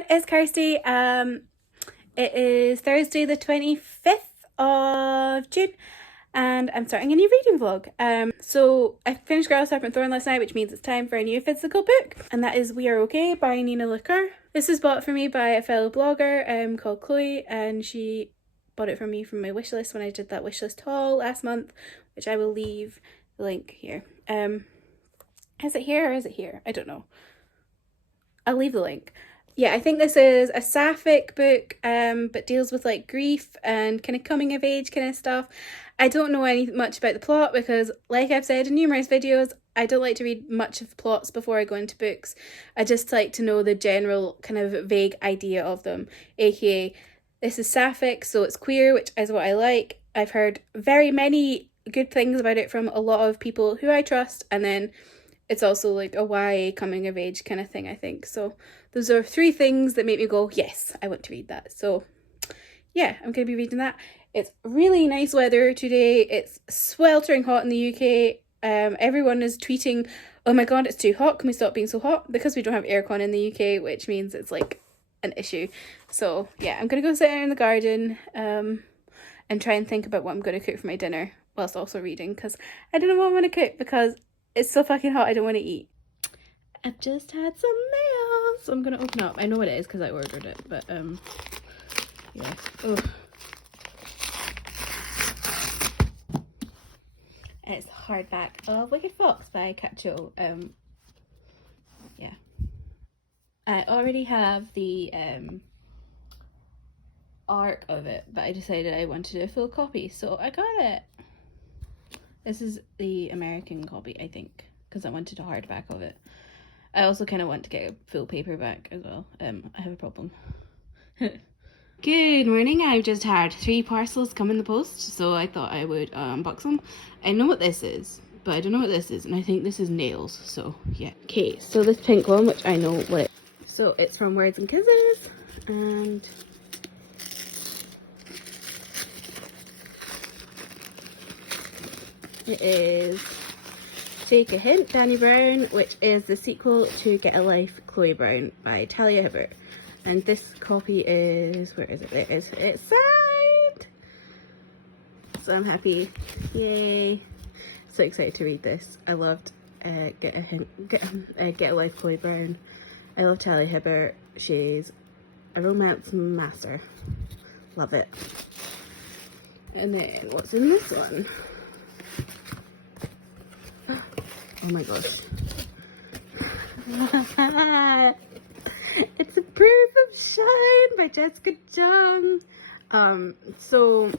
everyone, it's Kirsty. It is Thursday the 25th of June and I'm starting a new reading vlog. So I finished Girl, Serpent, Thorn last night, which means it's time for a new physical book, and that is We Are Okay by Nina Luker. This was bought for me by a fellow blogger called Chloe, and she bought it for me from my wish list when I did that wish list haul last month, which I will leave the link here. Is it here or is it here? I don't know. I'll leave the link. Yeah, I think this is a sapphic book, but deals with like grief and kind of coming of age kind of stuff. I don't know much about the plot because, like I've said in numerous videos, I don't like to read much of plots before I go into books. I just like to know the general kind of vague idea of them, aka this is sapphic, so it's queer, which is what I like. I've heard very many good things about it from a lot of people who I trust, and then it's also like a YA coming of age kind of thing, I think. So those are three things that make me go, yes, I want to read that. So yeah, I'm going to be reading that. It's really nice weather today. It's sweltering hot in the UK. Everyone is tweeting, oh my god, it's too hot. Can we stop being so hot? Because we don't have aircon in the UK, which means it's like an issue. So yeah, I'm going to go sit out in the garden and try and think about what I'm going to cook for my dinner whilst also reading, because I don't know what I'm going to cook because it's so fucking hot, I don't want to eat. I've just had some mail, so I'm going to open up. I know what it is because I ordered it, but yeah. Oh. It's hardback of Wicked Fox by Cacho. Yeah. I already have the arc of it, but I decided I wanted a full copy, so I got it. This is the American copy, I think, because I wanted a hardback of it. I also kind of want to get a full paperback as well. I have a problem. Good morning. I've just had 3 parcels come in the post, so I thought I would unbox them. I know what this is, but I don't know what this is, and I think this is nails, so yeah. Okay, so this pink one, which I know what it is. So it's from Words and Kisses, and it is Take a Hint, Dani Brown, which is the sequel to Get a Life, Chloe Brown by Talia Hibbert. And this copy is, where is it? It is, it's signed! So I'm happy. Yay. So excited to read this. I loved Get a Life, Chloe Brown. I love Talia Hibbert. She's a romance master. Love it. And then what's in this one? Oh my gosh. It's a Proof of Shine by Jessica Jung. So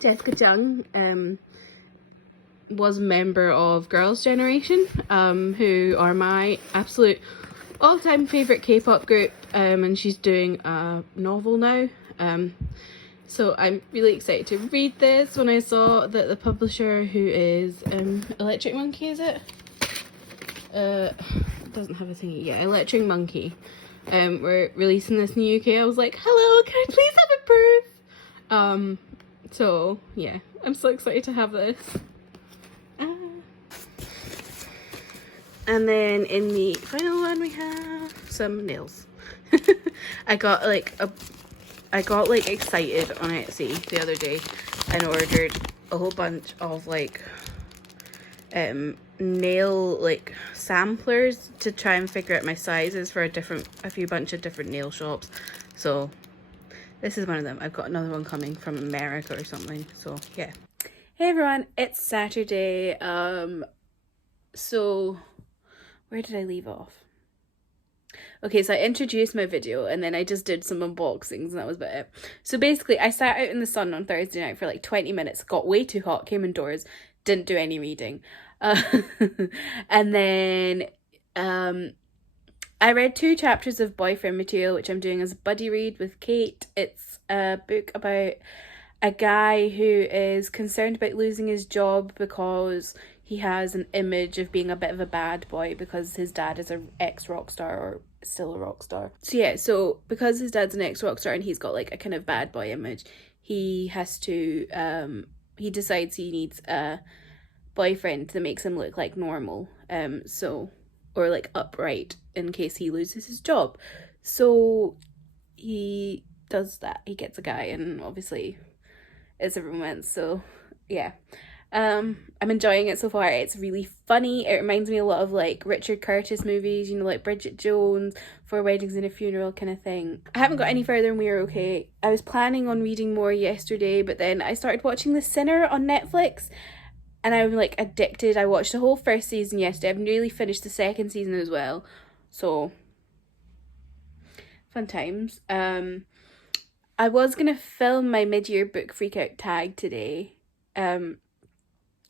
Jessica Jung was a member of Girls' Generation, who are my absolute all-time favourite K-pop group, and she's doing a novel now. So I'm really excited to read this. When I saw that the publisher, who is Electric Monkey, is it? Doesn't have a thingy. Yeah, Electric Monkey. We're releasing this in the UK. I was like, hello, can I please have a proof? So yeah, I'm so excited to have this. And then in the final one we have some nails. I got like excited on Etsy the other day and ordered a whole bunch of like nail like samplers to try and figure out my sizes for a few bunch of different nail shops. So this is one of them. I've got another one coming from America or something. So yeah. Hey everyone, it's Saturday. So where did I leave off? Okay, so I introduced my video and then I just did some unboxings and that was about it. So basically I sat out in the sun on Thursday night for like 20 minutes, got way too hot, came indoors, didn't do any reading. And then I read 2 chapters of Boyfriend Material, which I'm doing as a buddy read with Kate. It's a book about a guy who is concerned about losing his job because he has an image of being a bit of a bad boy because his dad is an ex-rock star, or still a rock star. So yeah, so because his dad's an ex-rock star and he's got like a kind of bad boy image, he has to he decides he needs a boyfriend that makes him look like normal, or like upright in case he loses his job. So he does that. He gets a guy, and obviously it's a romance. So yeah. I'm enjoying it so far. It's really funny. It reminds me a lot of like Richard Curtis movies, you know, like Bridget Jones, Four Weddings and a Funeral kind of thing. I haven't got any further and we're okay. I was planning on reading more yesterday, but then I started watching The Sinner on Netflix and I'm like addicted. I watched the whole first season yesterday. I've nearly finished the second season as well. So fun times. I was gonna film my mid-year book freakout tag today.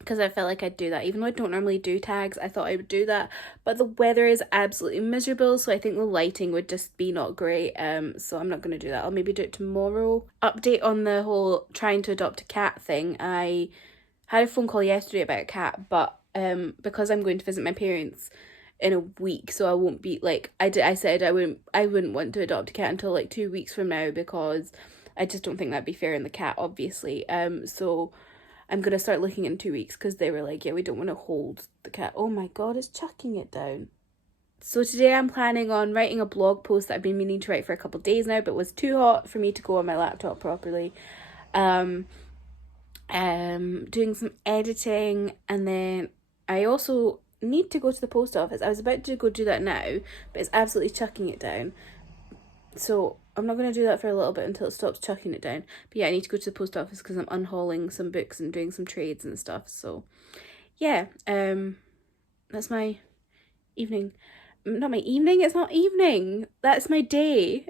Because I felt like I'd do that. Even though I don't normally do tags, I thought I would do that. But the weather is absolutely miserable, so I think the lighting would just be not great. So I'm not going to do that. I'll maybe do it tomorrow. Update on the whole trying to adopt a cat thing. I had a phone call yesterday about a cat, but because I'm going to visit my parents in a week, so I won't be like I said I wouldn't want to adopt a cat until like 2 weeks from now because I just don't think that'd be fair on the cat, obviously. So I'm going to start looking in 2 weeks because they were like, yeah, we don't want to hold the cat. Oh my God, it's chucking it down. So today I'm planning on writing a blog post that I've been meaning to write for a couple of days now, but was too hot for me to go on my laptop properly. Doing some editing, and then I also need to go to the post office. I was about to go do that now, but it's absolutely chucking it down. So I'm not going to do that for a little bit until it stops chucking it down. But yeah, I need to go to the post office because I'm unhauling some books and doing some trades and stuff. So yeah, that's my evening. Not my evening, it's not evening. That's my day.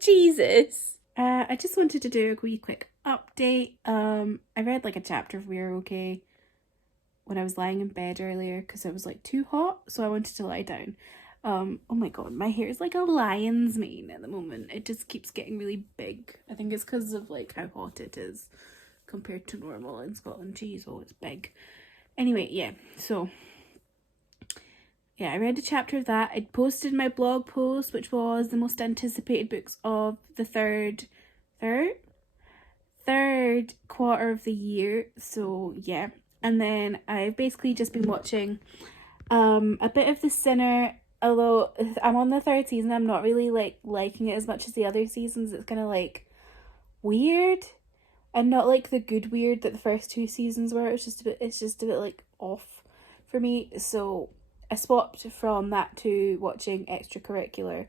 Jesus. I just wanted to do a wee quick update. I read like a chapter of We're Okay when I was lying in bed earlier because it was like too hot, so I wanted to lie down. Oh my God, my hair is like a lion's mane at the moment. It just keeps getting really big. I think it's because of like how hot it is compared to normal in Scotland. Jeez, oh, it's big. Anyway, yeah, so yeah, I read a chapter of that. I posted my blog post, which was the most anticipated books of the third quarter of the year. So yeah, and then I've basically just been watching a bit of The Sinner. Although I'm on the third season, I'm not really like liking it as much as the other seasons. It's kind of like weird, and not like the good weird that the first two seasons were. It's just a bit like off for me. So I swapped from that to watching Extracurricular,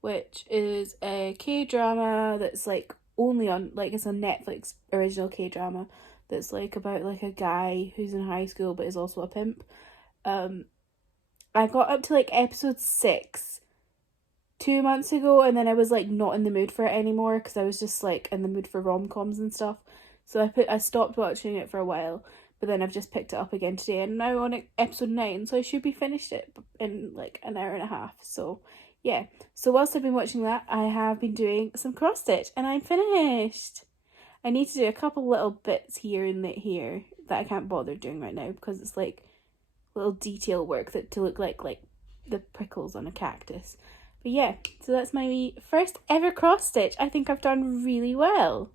which is a K-drama that's like only on, like, it's a Netflix original K-drama that's like about like a guy who's in high school but is also a pimp. I got up to like episode 6 2 months ago, and then I was like not in the mood for it anymore because I was just like in the mood for rom-coms and stuff. So I stopped watching it for a while, but then I've just picked it up again today, and now on episode 9, so I should be finished it in like an hour and a half. So yeah, so whilst I've been watching that, I have been doing some cross stitch, and I'm finished. I need to do a couple little bits here and here that I can't bother doing right now because it's like little detail work that to look like the prickles on a cactus. But yeah, so that's my first ever cross stitch. I think I've done really well.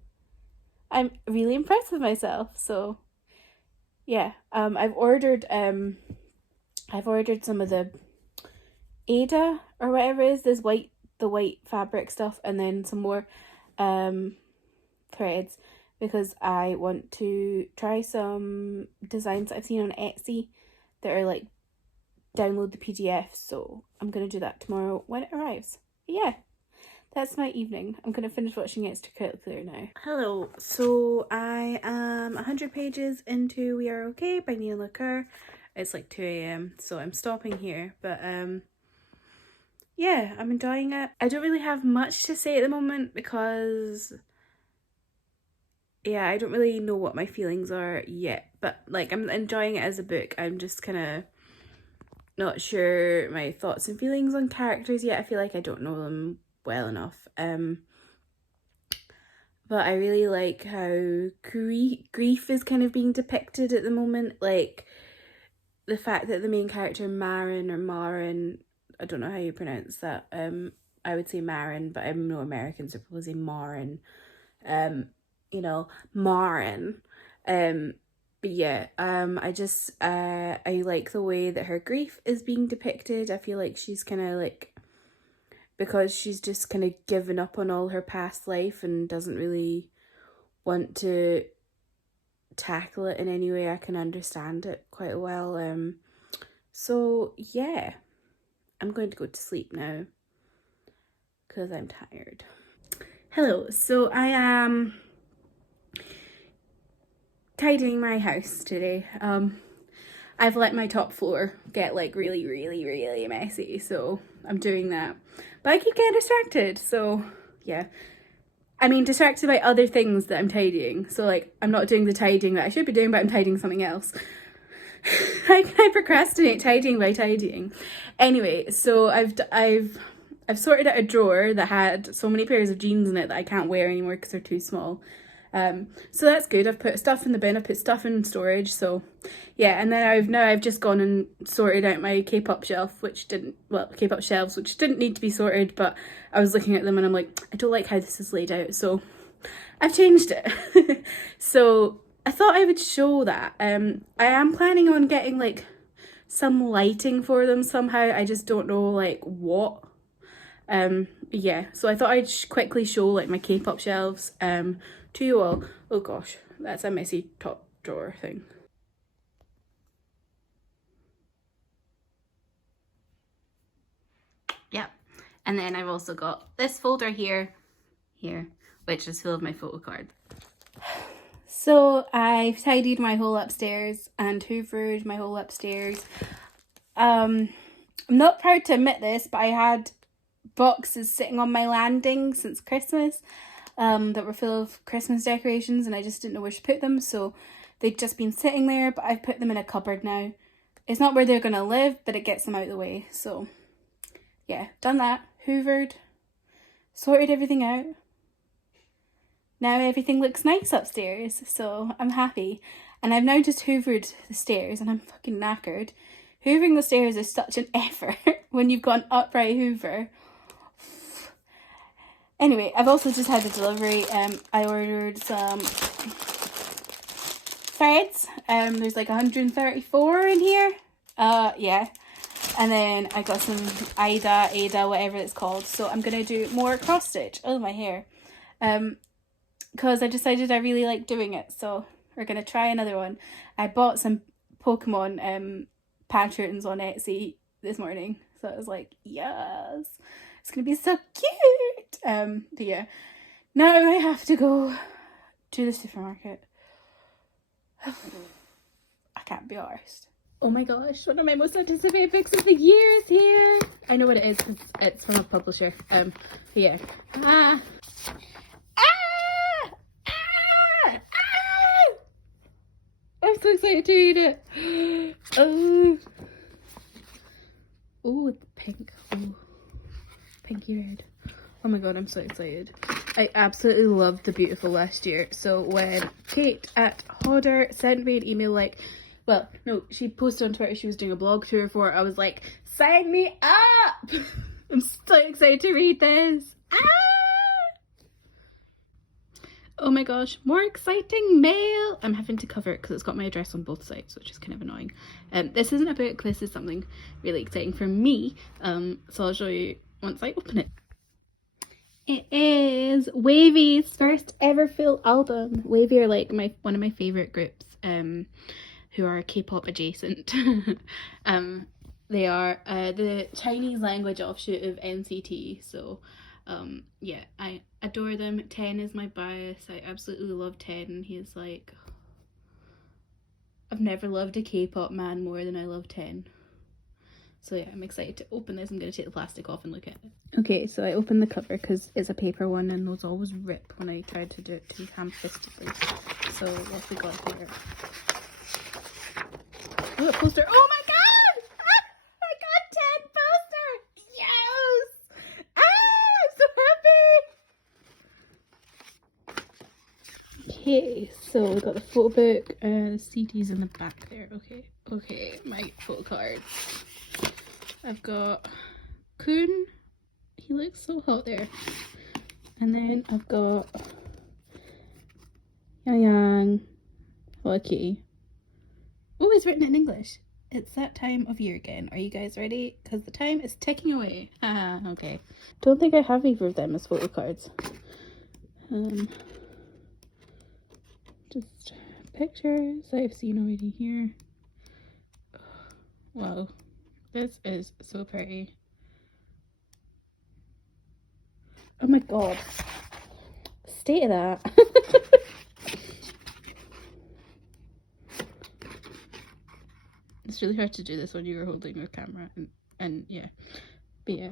I'm really impressed with myself. So yeah, I've ordered some of the Aida or whatever it is, the white fabric stuff, and then some more threads because I want to try some designs that I've seen on Etsy that are like download the PDF, so I'm gonna do that tomorrow when it arrives. But yeah, that's my evening. I'm gonna finish watching Extracurricular now. Hello, so I am 100 pages into We Are Okay by Neil LeCoeur. It's like 2 a.m, so I'm stopping here, but yeah, I'm enjoying it. I don't really have much to say at the moment because yeah, I don't really know what my feelings are yet, but like I'm enjoying it as a book. I'm just kind of not sure my thoughts and feelings on characters yet. I feel like I don't know them well enough. But I really like how grief is kind of being depicted at the moment. Like the fact that the main character Maren, I don't know how you pronounce that. I would say Maren, but I'm no American, so probably say Maren. You know, Maren. But yeah, I like the way that her grief is being depicted. I feel like she's kind of like because she's just kind of given up on all her past life and doesn't really want to tackle it in any way. I can understand it quite well. So yeah, I'm going to go to sleep now because I'm tired. Hello, so I am tidying my house today. I've let my top floor get like really messy, so I'm doing that. But I keep getting distracted, so yeah. I mean, distracted by other things that I'm tidying. So like, I'm not doing the tidying that I should be doing, but I'm tidying something else. I procrastinate tidying by tidying. Anyway, so I've sorted out a drawer that had so many pairs of jeans in it that I can't wear anymore because they're too small. So that's good. I've put stuff in the bin, I've put stuff in storage, so yeah. And then I've just gone and sorted out my K-pop shelf, K-pop shelves, which didn't need to be sorted, but I was looking at them and I'm like, I don't like how this is laid out, so I've changed it. So I thought I would show that. I am planning on getting like some lighting for them somehow. I just don't know like what. Yeah, so I thought I'd quickly show like my K-pop shelves to you all. Oh gosh, that's a messy top drawer thing. Yep, and then I've also got this folder here, which is full of my photo cards. So I've tidied my whole upstairs and hoovered my whole upstairs. I'm not proud to admit this, but I had boxes sitting on my landing since Christmas that were full of Christmas decorations, and I just didn't know where to put them, so they'd just been sitting there, but I've put them in a cupboard now. It's not where they're gonna live, but it gets them out of the way. So yeah, done that, hoovered, sorted everything out. Now everything looks nice upstairs, so I'm happy. And I've now just hoovered the stairs and I'm fucking knackered. Hoovering the stairs is such an effort when you've got an upright hoover. Anyway, I've also just had a delivery. I ordered some threads. There's like 134 in here. Yeah. And then I got some Ada, whatever it's called. So I'm going to do more cross stitch. Oh, my hair. Because I decided I really like doing it. So we're going to try another one. I bought some Pokemon patterns on Etsy this morning. So I was like, yes. It's going to be so cute. But yeah. Now I have to go to the supermarket. I can't be arsed. Oh my gosh, one of my most anticipated books of the year is here. I know what it is because it's from a publisher. Yeah. I'm so excited to read it. Oh, it's pink. Oh, pinky red. Oh my god, I'm so excited. I absolutely loved The Beautiful last year. So when Kate at Hodder sent me an email like, well, no, she posted on Twitter she was doing a blog tour for it, I was like, sign me up! I'm so excited to read this. Oh my gosh, more exciting mail! I'm having to cover it because it's got my address on both sides, which is kind of annoying. This isn't a book, this is something really exciting for me. So I'll show you once I open it. It is WayV's first ever full album. WayV are like one of my favourite groups who are K-pop adjacent. They are the Chinese language offshoot of NCT, so yeah, I adore them. Ten is my bias. I absolutely love Ten. He's like, I've never loved a K-pop man more than I love Ten. So yeah, I'm excited to open this. I'm going to take the plastic off and look at it. Okay, so I opened the cover because it's a paper one and those always rip when I try to do it too ham-fistedly. So what we got here? Oh, a poster. Oh my god! I got 10 poster! Yes! I'm so happy! Okay, so we got the photo book and the CDs in the back there. Okay, my photo cards. I've got Kun, he looks so hot there. And then I've got Yang Yang, Hello Kitty. Oh, it's written in English. It's that time of year again. Are you guys ready? Because the time is ticking away. Okay. Don't think I have either of them as photo cards. Just pictures I've seen already here. Wow, this is so pretty. Oh my god. State of that. It's really hard to do this when you're holding your camera and yeah. But yeah.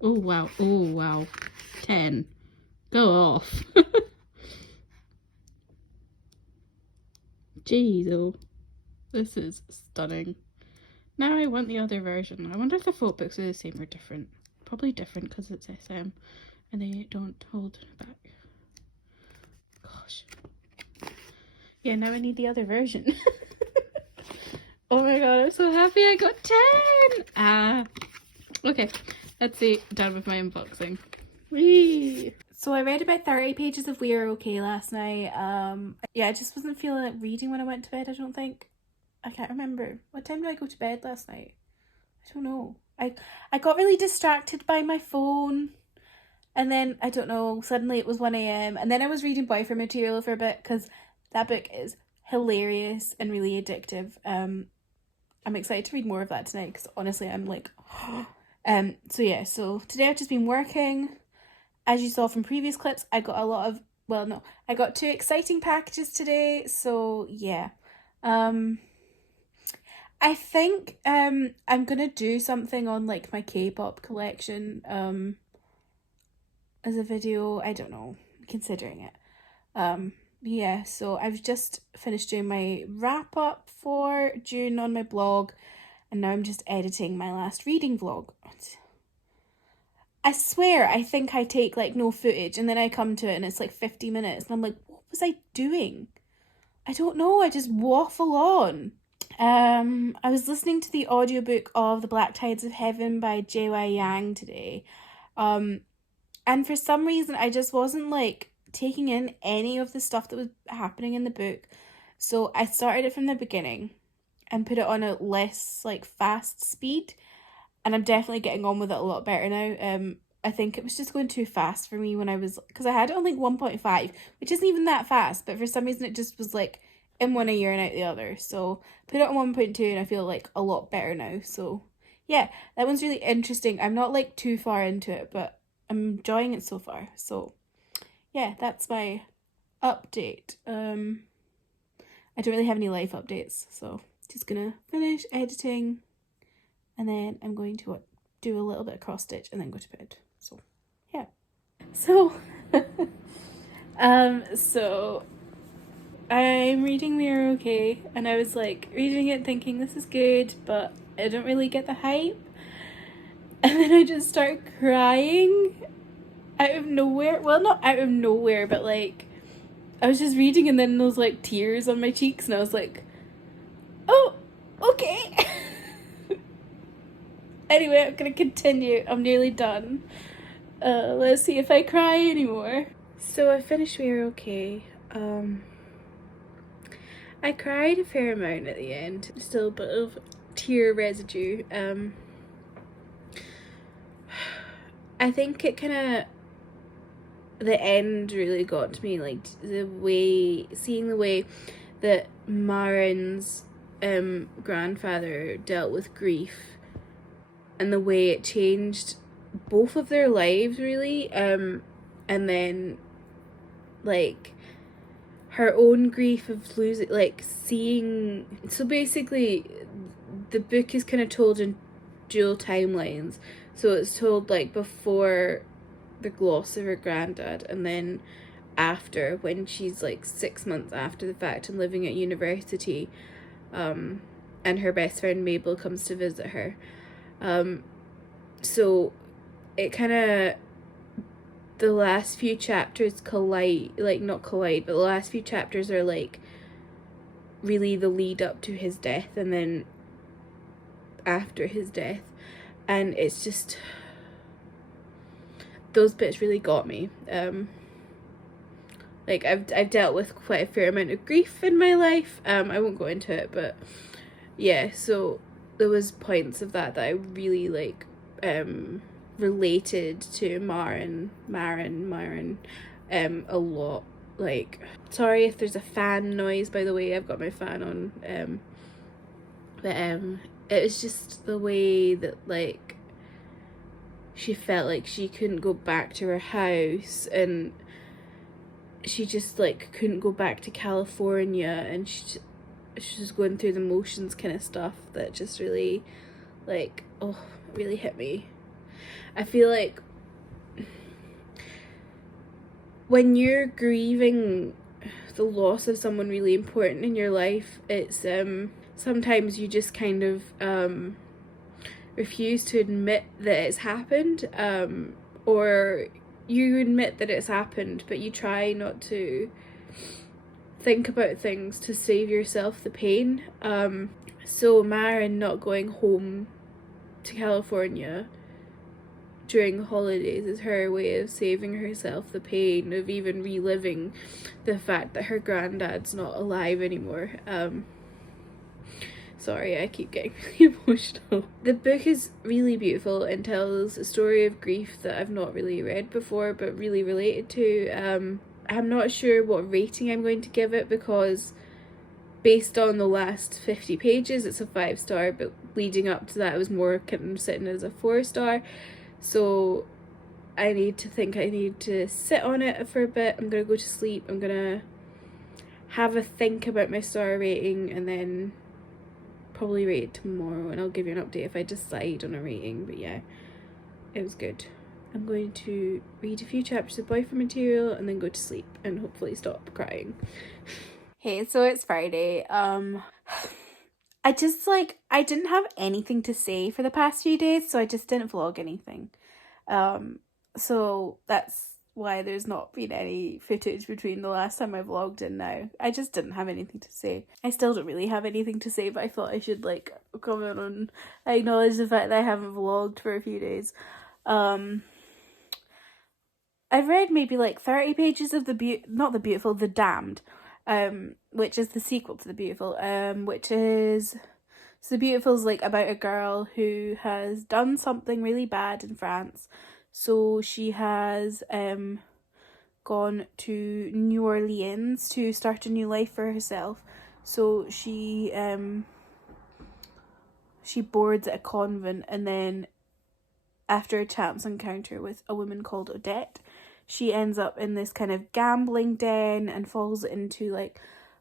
Oh wow. Oh wow. 10. Go off. Jeez, oh. This is stunning. Now I want the other version. I wonder if the folk books are the same or different. Probably different because it's SM and they don't hold back. Gosh. Yeah, now I need the other version. Oh my god, I'm so happy I got 10! Okay, let's see, done with my unboxing. Whee! So I read about 30 pages of We Are Okay last night. Yeah, I just wasn't feeling like reading when I went to bed, I don't think. I can't remember. What time did I go to bed last night? I don't know. I got really distracted by my phone. And then, I don't know, suddenly it was 1 a.m. And then I was reading boyfriend material for a bit because that book is hilarious and really addictive. I'm excited to read more of that tonight because honestly I'm like, so yeah, so today I've just been working. As you saw from previous clips, I got a lot of, well, no, I got 2 exciting packages today, so yeah. I think I'm gonna do something on like my K-pop collection as a video. I don't know, considering it. Yeah, so I've just finished doing my wrap up for June on my blog, and now I'm just editing my last reading vlog. I swear I think I take like no footage and then I come to it and it's like 50 minutes and I'm like, what was I doing? I don't know, I just waffle on. I was listening to the audiobook of The Black Tides of Heaven by J.Y. Yang today. And for some reason I just wasn't like taking in any of the stuff that was happening in the book. So I started it from the beginning and put it on a less like fast speed. And I'm definitely getting on with it a lot better now. I think it was just going too fast for me when I was, because I had it on like 1.5, which isn't even that fast, but for some reason it just was like in one ear and out the other. So put it on 1.2 and I feel like a lot better now. So yeah, that one's really interesting. I'm not like too far into it, but I'm enjoying it so far. So yeah, that's my update. I don't really have any life updates, so just gonna finish editing and then I'm going to do a little bit of cross stitch and then go to bed. So yeah. So so I'm reading We Are Okay and I was like reading it thinking this is good, but I don't really get the hype. And then I just start crying out of nowhere. Well, not out of nowhere, but like I was just reading and then those like tears on my cheeks and I was like, oh, okay. Anyway, I'm gonna continue. I'm nearly done. Let's see if I cry anymore. So I finished We Are Okay. I cried a fair amount at the end. Still a bit of tear residue. I think it kind of, the end really got to me, like seeing the way that Marin's grandfather dealt with grief and the way it changed both of their lives really, and then like her own grief of losing, like seeing, so basically the book is kind of told in dual timelines, so it's told like before the loss of her granddad and then after, when she's like 6 months after the fact and living at university, and her best friend Mabel comes to visit her. So it kind of, the last few chapters collide, like not collide, but the last few chapters are like really the lead up to his death and then after his death, and it's just, those bits really got me. like I've dealt with quite a fair amount of grief in my life. I won't go into it, but yeah, so there was points of that I really like related to Maren a lot. Like, sorry if there's a fan noise, by the way, I've got my fan on. But it was just the way that like she felt like she couldn't go back to her house, and she just like couldn't go back to California, and she was going through the motions kind of stuff that just really like, oh, really hit me. I feel like when you're grieving the loss of someone really important in your life, it's sometimes you just kind of refuse to admit that it's happened, or you admit that it's happened, but you try not to think about things to save yourself the pain. So Maren not going home to California during the holidays is her way of saving herself the pain of even reliving the fact that her granddad's not alive anymore. Sorry, I keep getting really emotional. The book is really beautiful and tells a story of grief that I've not really read before, but really related to. I'm not sure what rating I'm going to give it, because based on the last 50 pages, it's a 5-star, but leading up to that, it was more kind of sitting as a 4-star. So I need to sit on it for a bit. I'm gonna go to sleep. I'm gonna have a think about my star rating, and then probably rate it tomorrow, and I'll give you an update if I decide on a rating. But yeah, it was good. I'm going to read a few chapters of Boyfriend Material and then go to sleep and hopefully stop crying. Hey, so it's Friday. I just like, I didn't have anything to say for the past few days, so I just didn't vlog anything. So that's why there's not been any footage between the last time I vlogged and now. I just didn't have anything to say. I still don't really have anything to say, but I thought I should like comment on, acknowledge the fact that I haven't vlogged for a few days. I've read maybe like 30 pages of The Damned, which is the sequel to The Beautiful, which is, so The Beautiful's like about a girl who has done something really bad in France. So she has gone to New Orleans to start a new life for herself. So she boards at a convent, and then after a chance encounter with a woman called Odette, she ends up in this kind of gambling den and falls into like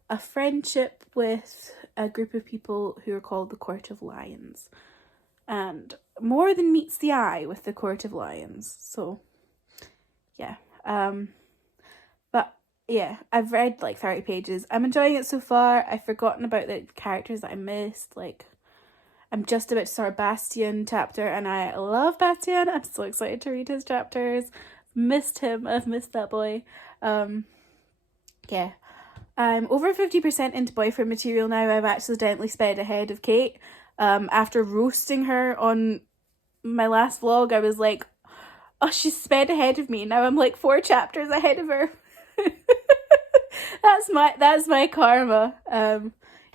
a friendship with a group of people who are called the Court of Lions. And more than meets the eye with the Court of Lions. So yeah. But yeah, I've read like 30 pages. I'm enjoying it so far. I've forgotten about the characters that I missed. Like, I'm just about to start Bastien chapter, and I love Bastien. I'm so excited to read his chapters. Missed him. I've missed that boy. Yeah. I'm over 50% into Boyfriend Material now. I've accidentally sped ahead of Kate. After roasting her on my last vlog, I was like, oh, she's sped ahead of me. Now I'm like 4 chapters ahead of her. That's my karma.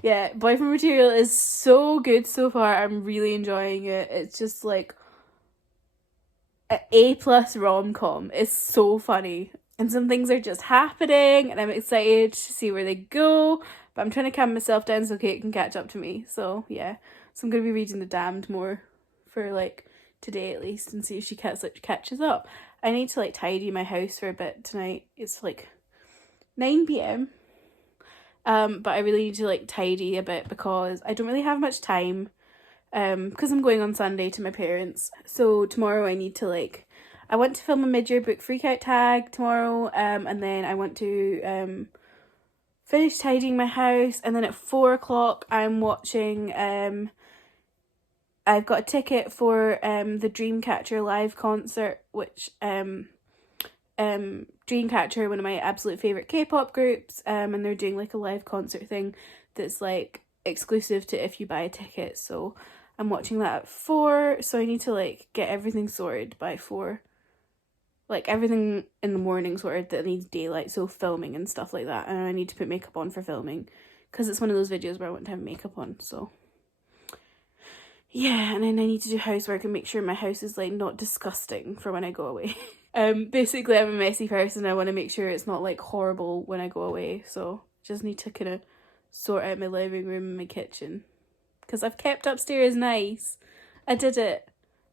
Yeah, Boyfriend Material is so good so far. I'm really enjoying it. It's just like an A+ rom-com. It's so funny. And some things are just happening, and I'm excited to see where they go. But I'm trying to calm myself down so Kate can catch up to me. So yeah. So I'm going to be reading The Damned more for like today at least, and see if she catches up. I need to like tidy my house for a bit tonight. It's like 9 p.m. But I really need to like tidy a bit because I don't really have much time. Because I'm going on Sunday to my parents. So tomorrow I need to like, I want to film a mid-year book freakout tag tomorrow. And then I want to finish tidying my house, and then at 4 o'clock I'm watching I've got a ticket for the Dreamcatcher live concert, which Dreamcatcher, one of my absolute favourite K-pop groups, and they're doing like a live concert thing that's like exclusive to if you buy a ticket. So I'm watching that at 4, so I need to like get everything sorted by 4. like everything in the morning sort of that needs daylight, so filming and stuff like that, and I need to put makeup on for filming because it's one of those videos where I want to have makeup on. So yeah, and then I need to do housework and make sure my house is like not disgusting for when I go away. Basically I'm a messy person. I want to make sure it's not like horrible when I go away, so just need to kind of sort out my living room and my kitchen because I've kept upstairs nice. I did it.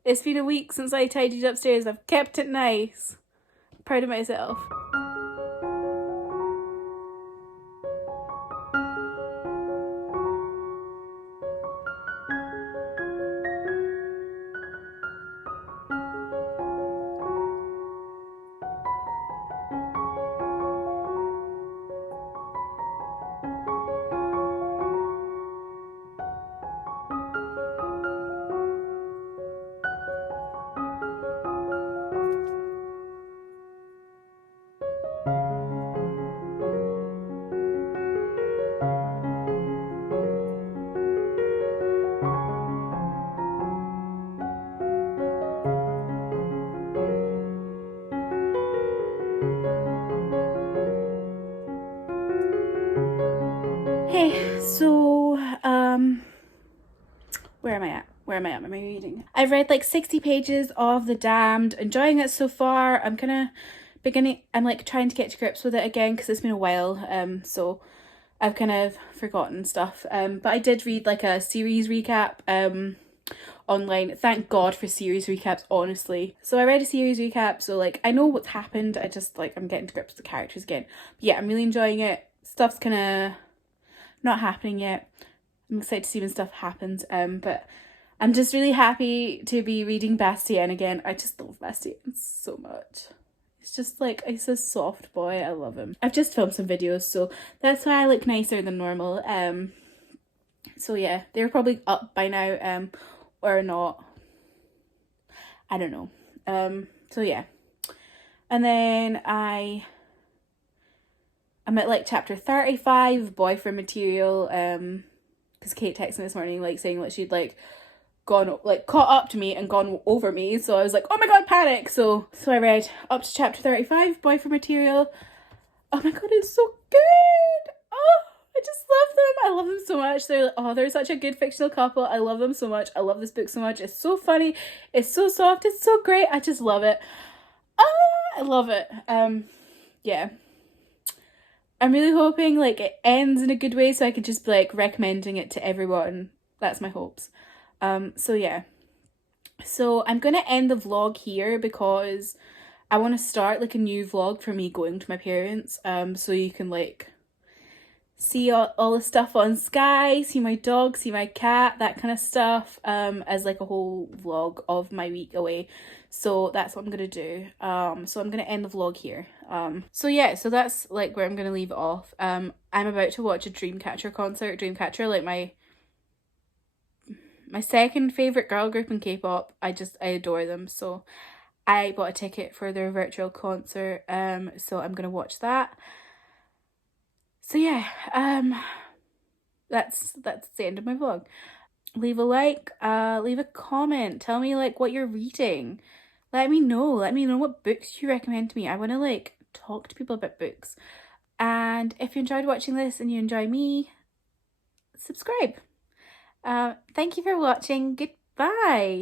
It's been a week since I tidied upstairs. I've kept it nice. Proud of myself. Hey, so, where am I at? Where am I at? Am I reading? I've read like 60 pages of The Damned, enjoying it so far. I'm like trying to get to grips with it again because it's been a while, so I've kind of forgotten stuff. But I did read like a series recap, online. Thank God for series recaps, honestly. So I read a series recap, so like I know what's happened. I just like I'm getting to grips with the characters again. But yeah, I'm really enjoying it. Stuff's kind of not happening yet. I'm excited to see when stuff happens. But I'm just really happy to be reading Bastien again. I just love Bastien so much. It's just like, he's a soft boy. I love him. I've just filmed some videos, so that's why I look nicer than normal. So yeah, they're probably up by now, or not. I don't know. So yeah. And then I'm at like chapter 35, boyfriend material, because Kate texted me this morning like saying that she'd like gone like caught up to me and gone over me, so I was like, oh my god, panic. So I read up to chapter 35, boyfriend material. Oh my god, it's so good. Oh, I just love them. I love them so much. They're such a good fictional couple. I love them so much. I love this book so much. It's so funny, it's so soft, it's so great. I just love it. I love it. Yeah, I'm really hoping like it ends in a good way so I could just be like recommending it to everyone. That's my hopes. So yeah. So I'm gonna end the vlog here because I want to start like a new vlog for me going to my parents. So you can like see all the stuff on Sky, see my dog, see my cat, that kind of stuff, as like a whole vlog of my week away. So that's what I'm gonna do. So I'm gonna end the vlog here. So yeah, so that's like where I'm gonna leave it off. I'm about to watch a Dreamcatcher concert. Dreamcatcher, like my second favorite girl group in K-pop. I adore them. So I bought a ticket for their virtual concert. So I'm gonna watch that. So yeah, that's the end of my vlog. Leave a like, leave a comment, tell me like what you're reading. Let me know what books you recommend to me. I want to like talk to people about books. And if you enjoyed watching this and you enjoy me, subscribe. Thank you for watching. Goodbye.